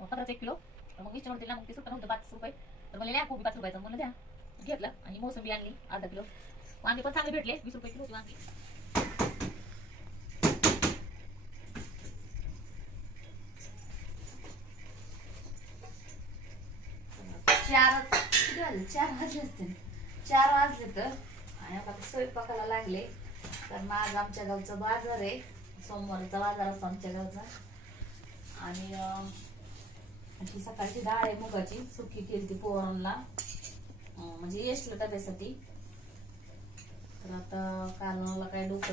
पंधराच एक किलो. तर मग म्हणतील ना मग ते सुट्टा नव्हतं पाच रुपये. तर मला नाही कोबी पाच रुपयाचं. म्हणून द्या. घेतलं आणि मोसंबी आणली अर्धा किलो. वांगे पण चांगले भेटले वीस रुपये किलो होती वांगी. चार किती वाजले? चार वाजले असते चार वाजले तर. आणि आता स्वयंपाकाला लागले. कारण आज आमच्या गावचा बाजार आहे. सोमवारचा बाजार असतो आमच्या गावचा. आणि ती सकाळची डाळ आहे मुगाची सुकी केली ती पोरांना म्हणजे येसलं डब्यासाठी तर आता कालनाला काय डोकं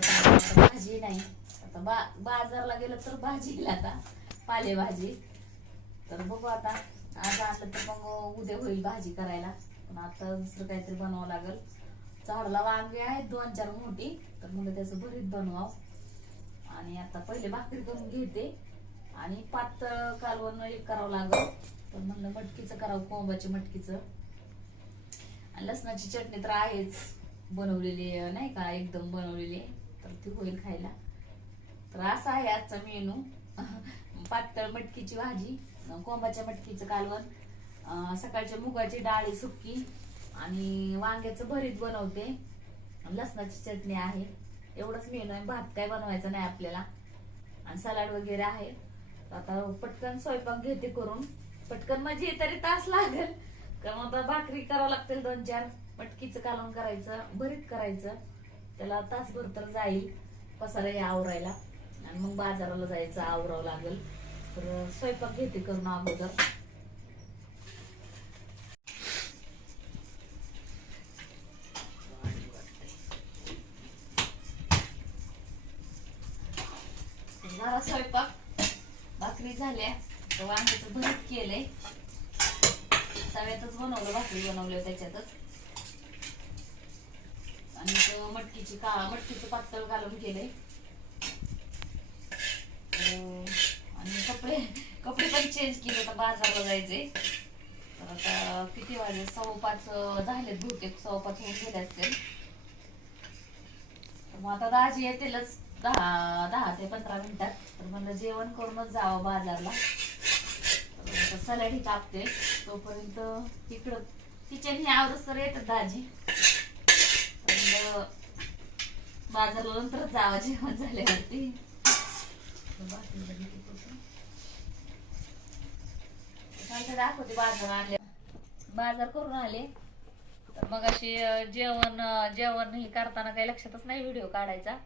भाजी नाही. आता बा बाजारला गेलं तर भाजी येईल आता पालेभाजी. तर बघू आता. आज आणलं तर मग उद्या होईल भाजी करायला. पण आता दुसरं काहीतरी बनवावं लागेल. झाडला वांगे आहेत दोन चार मोठी. तर मला त्याचं भरीत बनवावं. आणि आता पहिले भाकरी करून घेते. आणि पातळ कालवण एक करावं लागल. पण म्हणलं मटकीचं करावं कोंबाची मटकीचं. आणि लसणाची चटणी तर आहेच बनवलेली नाही का एकदम बनवलेली. आहे. तर ती होईल खायला. तर असा आहे आजचा मेनू. पातळ मटकीची भाजी कोंबाच्या मटकीचं कालवण. सकाळच्या मुगाची डाळी सुक्की आणि वांग्याचं भरीत बनवते. लसणाची चटणी आहे. एवढंच मेनू आहे. भात काय बनवायचं नाही आपल्याला. आणि सलाड वगैरे आहे. आता पटकन स्वयंपाक घेते करून. पटकन म्हणजे तरी तास लागेल. कारण आता भाकरी करावं लागतील दोन चार. मटकीचं कालवण करायचं भरीत करायचं. त्याला तासभर तर जाईल पसारा या आवरायला. आणि मग बाजाराला जायचं आवरावं लागेल. तर स्वयंपाक घेते करून अगोदर. झाला स्वयंपाक. भाकरी झाल्या. तर वांग्याचं भरीत केलंय. तव्यातच बनवलं भाकरी बनवलं त्याच्यातच. आणि मटकीची का मटकीचं पातळ घालून केलंय. अं, आणि कपडे कपडे पण चेंज केले. तर बाजारला जायचे तर आता किती वाजले? सव्वा पाच अं, झालेत बहुतेक. सव्वा पाच होऊन गेले असतील. मग आता दाजी येतीलच. दहा दहा ते पंधरा मिनिटात. तर म्हणलं जेवण करूनच जावं बाजारला. सलाडी सलाड ही कापते तोपर्यंत तिकडं किचन ही आवरच तर येतात दाजी. बाजारला नंतर जावं जेवण झाल्यावरती. दाखवते बाजार आणले. बाजार करून आले. तर मग अशी जेवण जेवण हे करताना काही लक्षातच नाही व्हिडिओ काढायचा.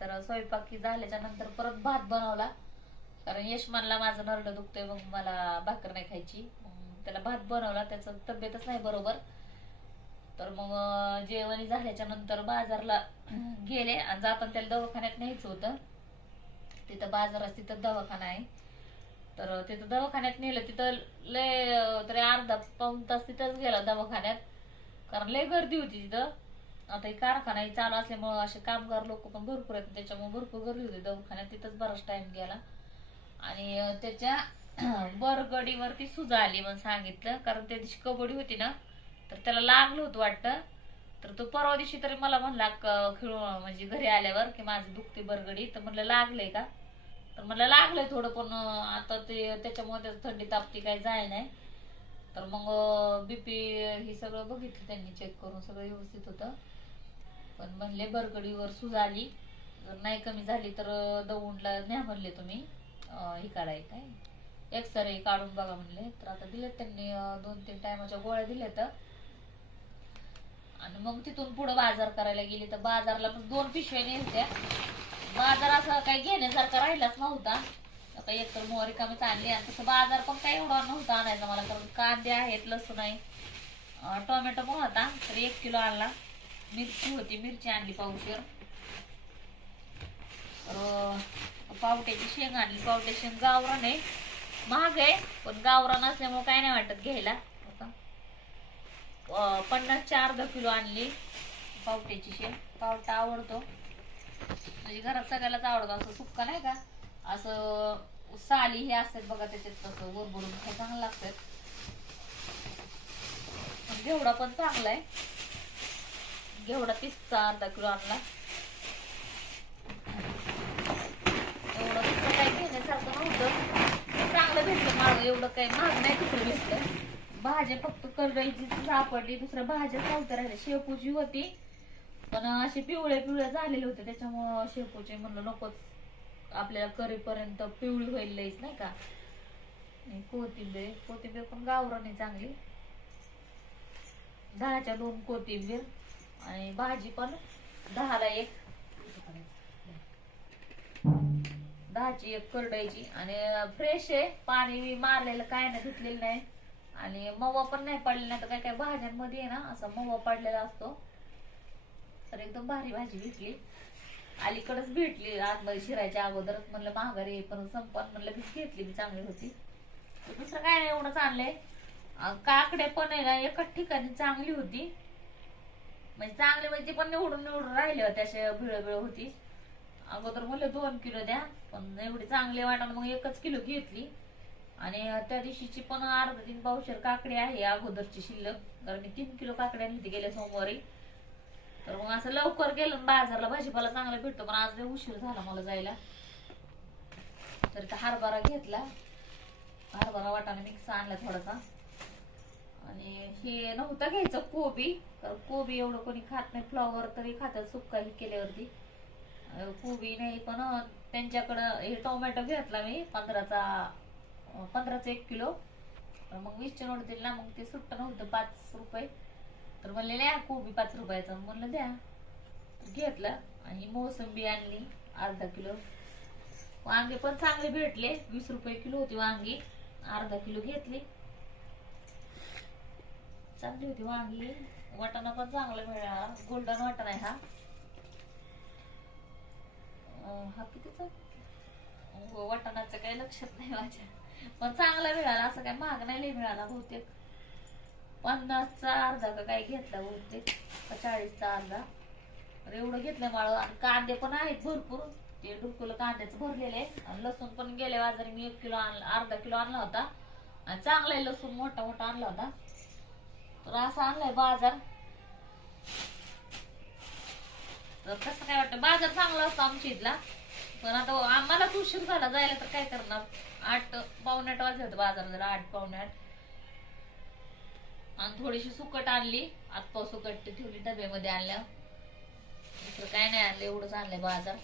तर स्वयंपाकी झाल्याच्यानंतर परत भात बनवला. कारण यश म्हणला माझं नरडं दुखतंय मग मला भाकर नाही खायची. मग त्याला भात बनवला त्याचं तब्येतच नाही बरोबर. तर मग जेवण जेवणी झाल्याच्यानंतर बाजारला गेले. आणि जाताना त्याला दवाखान्यात न्यायचं होतं. तिथं बाजारात तिथं दवाखाना आहे. तर तिथं दवाखान्यात नेलं. तिथं लय तरी अर्धा पाऊन तास तिथंच गेला दवाखान्यात. कारण लय गर्दी होती तिथं. आता हे कारखाना चालू असल्यामुळं असे कामगार लोक पण भरपूर आहेत. त्याच्यामुळे भरपूर गर्दी होती. दवाखान्यात तिथंच बराच टाइम गेला. आणि त्याच्या बरगडीवरती सुजा आली म्हणून सांगितलं. कारण त्या दिवशी कबड्डी होती ना तर त्याला लागलं होतं वाटतं. तर तो परवा दिवशी तरी मला म्हणला खेळू म्हणजे घरी आल्यावर की माझं दुखते बरगडी. तर म्हणलं लागलंय का? तर म्हणलं लागलंय थोडं पण आता ते त्याच्यामुळे त्याचं थंडी तापती काही जाय नाही. तर मग बीपी ही सगळं बघितलं त्यांनी चेक करून सगळं व्यवस्थित होतं. पण म्हणले बरगडीवर सूज आली. जर नाही कमी झाली तर दौंडला न्या म्हणले तुम्ही. हे काढाय काय? एक्सरे काढून बघा म्हणले. तर आता दिलेत त्यांनी दोन तीन टायमाच्या गोळ्या दिल्या तर आणि मग तिथून पुढे बाजार करायला गेली. तर बाजारला पण दोन पिशव्या नेल्या बाजार असा काही घेण्यासारखा राहिलाच नव्हता. आता एक तर मोहरी कमीच आणली आणि तसं बाजार पण काही एवढा नव्हता आणायचा मला. कारण कांदे आहेत लसूण आहे. टोमॅटो पण होता. तर एक किलो आणला. मिरची होती मिरची आणली पावशेर. पावट्याची शेंग आणली. पावट्या शेंग गावरान आहे. महाग आहे पण गावरान असल्यामुळे काय नाही वाटत घ्यायला. पन्नासच्या अर्धा किलो आणली पावट्याची शेंग. पावटा आवडतो. म्हणजे घरात सगळ्यालाच आवडतो असं सुक्का नाही का? असं साली हे असतात बघा त्याच्यात तसं वरबडून हे चांगलं लागतात. पण घेवडा पण चांगला आहे. घेवडा पिस्ता अर्धा किलो आणला. एवढं दुसरं काही घेण्यासारखं नव्हतं. चांगलं भेटलं माळ एवढं काही महाग नाही कुठं भेटलं. भाज्या फक्त करडईची सापडली दुसऱ्या भाज्या नव्हत्या राहिल्या. शेपूची होती पण असे पिवळे पिवळे झालेले होते त्याच्यामुळं शेपूचे म्हणलं नकोच. आपल्याला करीपर्यंत पिवळी होईल लईच नाही का? कोथिंबीर कोथिंबीर पण गावराने चांगली. दहाच्या दोन कोथिंबीर. आणि भाजी पण दहाला एक. दहाची एक करडायची. आणि फ्रेश आहे. पाणी मारलेलं काय नाही धुतलेलं नाही. आणि मवा पण नाही पडलेला नाही तर काय काय भाज्यांमध्ये आहे ना असा मवा पडलेला असतो. तर एकदम भारी भाजी भेटली. अलीकडच भेटली आतमध्ये शिरायच्या अगोदरच म्हणलं माघारी पण संपत म्हणलं की घेतली मी चांगली होती. दुसरं काय नाही एवढंच आणलंय. काकडे पण आहे ना एकाच ठिकाणी चांगली होती. म्हणजे चांगली म्हणजे पण निवडून निवडून राहिले होते असे बिळ होती. अगोदर म्हणलं दोन किलो द्या पण एवढी चांगली वाटा मग एकच किलो घेतली. आणि त्या दिवशीची पण अर्धा तीन पावशेर काकडी आहे अगोदरची शिल्लक. कारण मी तीन किलो काकड्या आणली गेल्या सोमवारी. तर मग असं लवकर गेलं बाजारला भाजीपाला चांगला भेटतो पण आज उशीर झाला मला जायला. तर हरभरा घेतला. हरभरा वाटाणा मिक्स आणला थोडासा. आणि हे नव्हतं घ्यायचं कोबी. कोबी एवढं कोणी खात नाही. फ्लॉवर तरी खातात सुक्का हे केल्यावरती. कोबी नाही पण त्यांच्याकडं हे टोमॅटो घेतला मी पंधराचा पंधराचा एक किलो. तर मग वीसचे नोट दिली ना मग ते सुट्ट नव्हतं पाच रुपये. तर म्हणले द्या कोबी पाच रुपयाचं. म्हणलं द्या. घेतलं आणि मोसंबी आणली अर्धा किलो. वांगे पण चांगले भेटले वीस रुपये किलो होती वांगी. अर्धा किलो घेतली. चांगली होती वांगी वाटाणा पण चांगला मिळाला. गोल्डन वाटाणा आहे हा. हा कितीचा? हो, वाटाणाचं काही लक्षात नाही माझ्या. पण चांगला मिळाला असं काय महाग नाही मिळाला बहुतेक. पन्नासचा अर्धा का काय घेतला बहुतेक. चाळीसचा अर्धा. एवढं घेतलं माळ. आणि कांदे पण आहेत भरपूर. ते डुरकुलं कांद्याचं भरलेले आणि लसूण पण गेल्या बाजारी मी एक किलो आणला अर्धा किलो आणला होता. आणि चांगला आहे लसूण मोठा मोठा आणला होता. तर असं आणलाय बाजार. तर कसं काय वाटतं? बाजार चांगला असतो आमच्या इथला. पण आता आम्हाला उशीर झाला जायला तर काय करणार? आठ पावणे आठ वाजले होते बाजार जरा आठ पावणे आठ आणि थोडीशी सुकट आणली. आत्ता सुकट ठेवली डब्यामध्ये आणल्या दुसरं काय नाही आणलं एवढंच आणलंय बाजार.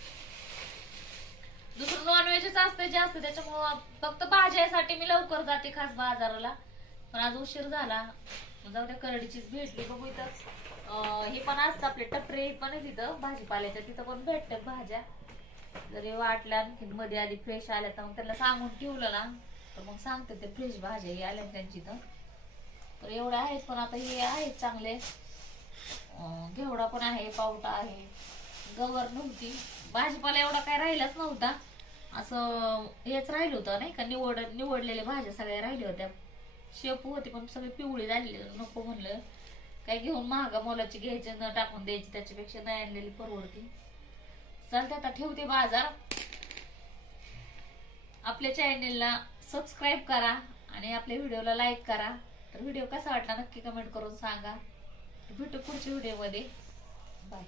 दुसरं नॉनव्हेजच असतं जास्त. त्याच्यामुळं फक्त भाज्यासाठी मी लवकर जाते खास बाजाराला. पण आज उशीर झाला. जाऊ त्या करडीचीच भेटली बघू इथं. हे पण असतं आपले टपरे पण आहे तिथं भाजीपाल्याच्या तिथं पण भेटतात भाज्या. जरी वाटल्या आणखी मध्ये आधी फ्रेश आल्या तर मग त्यांना सांगून ठेवलं ना. तर मग सांगते ते फ्रेश भाज्या हे आल्या त्यांची इथं. तर एवढ्या आहेत पण आता हे आहेत चांगले. घेवडा पण आहे पावटा आहे. गवर नव्हती. भाजीपाला एवढा काय राहिलाच नव्हता. असं हेच राहिलं होतं नाही का? निवड निवडलेल्या भाज्या सगळ्या राहिल्या होत्या. शेपू होती पण सगळी पिवळी झाली नको म्हणलं. काय घेऊन महागा मोलाची घ्यायची न टाकून द्यायची त्याच्यापेक्षा नाही आणलेली परवडती. चालते आता ठेवते बाजार. आपल्या चॅनेलला सबस्क्राईब करा आणि आपल्या व्हिडिओला लाईक करा. तर व्हिडिओ कसा वाटला नक्की कमेंट करून सांगा. भेटू पुढच्या व्हिडिओमध्ये बाय